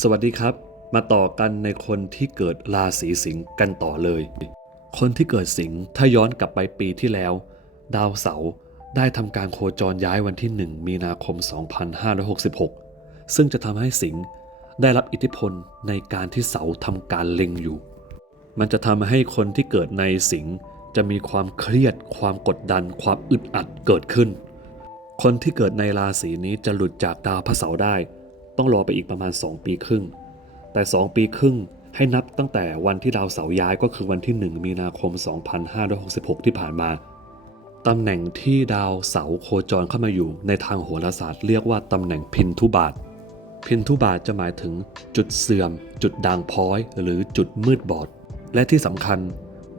สวัสดีครับ มาต่อกันในคนที่เกิดราศีสิงห์กันต่อเลย คนที่เกิดสิงห์ถ้าย้อนกลับไปปีที่แล้ว ดาวเสาร์ได้ทำการโคจรย้ายวันที่ 1 มีนาคม 2566 ซึ่งจะทำให้สิงห์ได้รับอิทธิพลในการที่เสาร์ทำการเล็งอยู่ มันจะทำให้คนที่เกิดในสิงห์จะมีความเครียด ความกดดัน ความอึดอัดเกิดขึ้น คนที่เกิดในราศีนี้จะหลุดจากดาวพระเสาร์ได้ ต้องรอไปอีกประมาณ 2 ปีครึ่ง แต่ 2 ปีครึ่งให้นับตั้งแต่วันที่ดาวเสาร์ย้ายก็คือวันที่ 1 มีนาคม 2566 ที่ผ่านมา ตำแหน่งที่ดาวเสาร์โคจรเข้ามาอยู่ในทางโหราศาสตร์เรียกว่าตำแหน่งพินทุบาท พินทุบาทจะหมายถึงจุดเสื่อม จุดด่างพ้อย หรือจุดมืดบอด และที่สำคัญ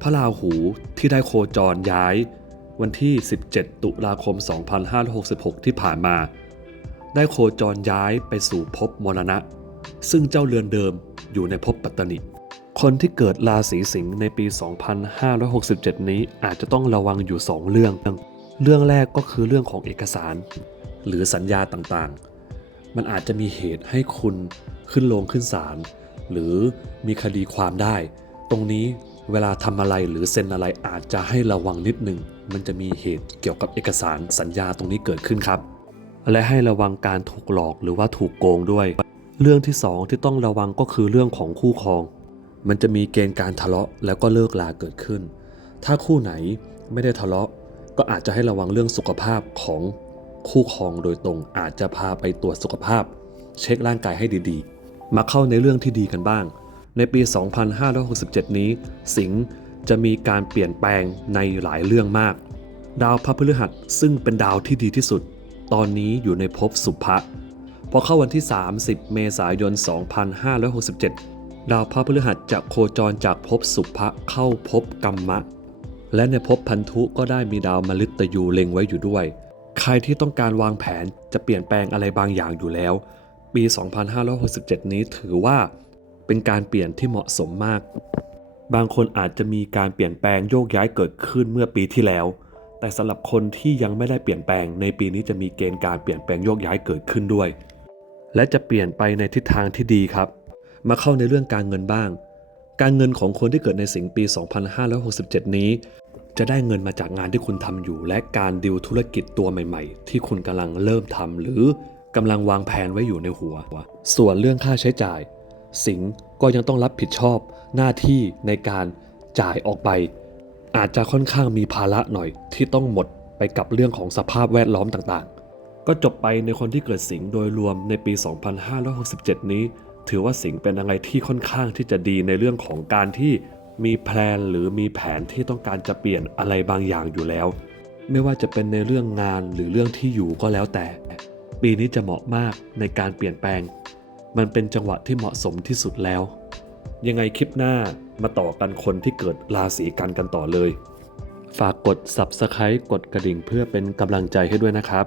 พระราหูที่ได้โคจรย้าย วันที่ 17 ตุลาคม 2566 ที่ผ่านมา ได้โคจรย้ายไปสู่ภพมรณะ ซึ่งเจ้าเรือนเดิมอยู่ในภพปัตตนิคนที่เกิดราศีสิงห์ในปี 2567 นี้อาจจะต้องระวังอยู่ 2 เรื่อง เรื่องแรกก็คือเรื่องของเอกสาร หรือสัญญาต่างๆ มันอาจจะมีเหตุให้คุณขึ้นโรงขึ้นศาลหรือมีคดีความได้ ตรงนี้เวลาทำอะไรหรือเซ็นอะไรอาจจะให้ระวังนิดนึง มันจะมีเหตุเกี่ยวกับเอกสารสัญญาตรงนี้เกิดขึ้นครับ และให้ระวังการถูกหลอกหรือว่าถูกโกงด้วย เรื่องที่สองที่ต้องระวังก็คือเรื่องของคู่ครอง มันจะมีเกณฑ์การทะเลาะแล้วก็เลิกลาเกิดขึ้น ถ้าคู่ไหนไม่ได้ทะเลาะ ก็อาจจะให้ระวังเรื่องสุขภาพของคู่ครองโดยตรงอาจจะพาไปตรวจสุขภาพ เช็คร่างกายให้ดีๆ มาเข้าในเรื่องที่ดีกันบ้าง ในปี 2567 นี้ สิงห์จะมีการเปลี่ยนแปลงในหลายเรื่องมาก ดาวพระพฤหัสซึ่งเป็นดาวที่ดีที่สุด ตอนนี้อยู่ในภพสุภะพอเข้าวันที่ 30 เมษายน 2567 ดาวพระพฤหัสจะโคจรจากภพสุภะเข้าภพกัมมะ และในภพพันธุก็ได้มีดาวมฤตยูเล็งไว้อยู่ด้วย ใครที่ต้องการวางแผนจะเปลี่ยนแปลงอะไรบางอย่างอยู่แล้ว ปี 2567 นี้ถือว่าเป็นการเปลี่ยนที่เหมาะสมมาก บางคนอาจจะมีการเปลี่ยนแปลงโยกย้ายเกิดขึ้นเมื่อปีที่แล้ว แต่สำหรับคนที่ยังไม่ได้เปลี่ยนแปลงในปีนี้จะมีเกณฑ์การเปลี่ยนแปลงโยกย้ายเกิดขึ้นด้วย และจะเปลี่ยนไปในทิศทางที่ดีครับ มาเข้าในเรื่องการเงินบ้าง การเงินของคนที่เกิดในสิงปี 2567 นี้ จะได้เงินมาจากงานที่คุณทำอยู่ และการดิวธุรกิจตัวใหม่ ๆ ที่คุณกำลังเริ่มทำหรือกำลังวางแผนไว้อยู่ในหัว ส่วนเรื่องค่าใช้จ่าย สิงก็ยังต้องรับผิดชอบหน้าที่ในการจ่ายออกไป อาจจะค่อนข้างมีภาระหน่อยที่ต้องหมดไปกับเรื่องของสภาพแวดล้อมต่างๆ ก็จบไปในคนที่เกิดสิงห์โดยรวมในปี 2567 นี้ ถือว่าสิงห์เป็นอะไรที่ค่อนข้างที่จะดีในเรื่องของการที่มีแพลนหรือมีแผนที่ต้องการจะเปลี่ยนอะไรบางอย่างอยู่แล้ว ไม่ว่าจะเป็นในเรื่องงานหรือเรื่องที่อยู่ก็แล้วแต่ ปีนี้จะเหมาะมากในการเปลี่ยนแปลง มันเป็นจังหวะที่เหมาะสมที่สุดแล้ว ยังไงคลิปหน้า มาต่อกันคนที่เกิดราศีกันกันต่อเลย ฝากกด Subscribe กดกระดิ่งเพื่อเป็นกำลังใจให้ด้วยนะครับ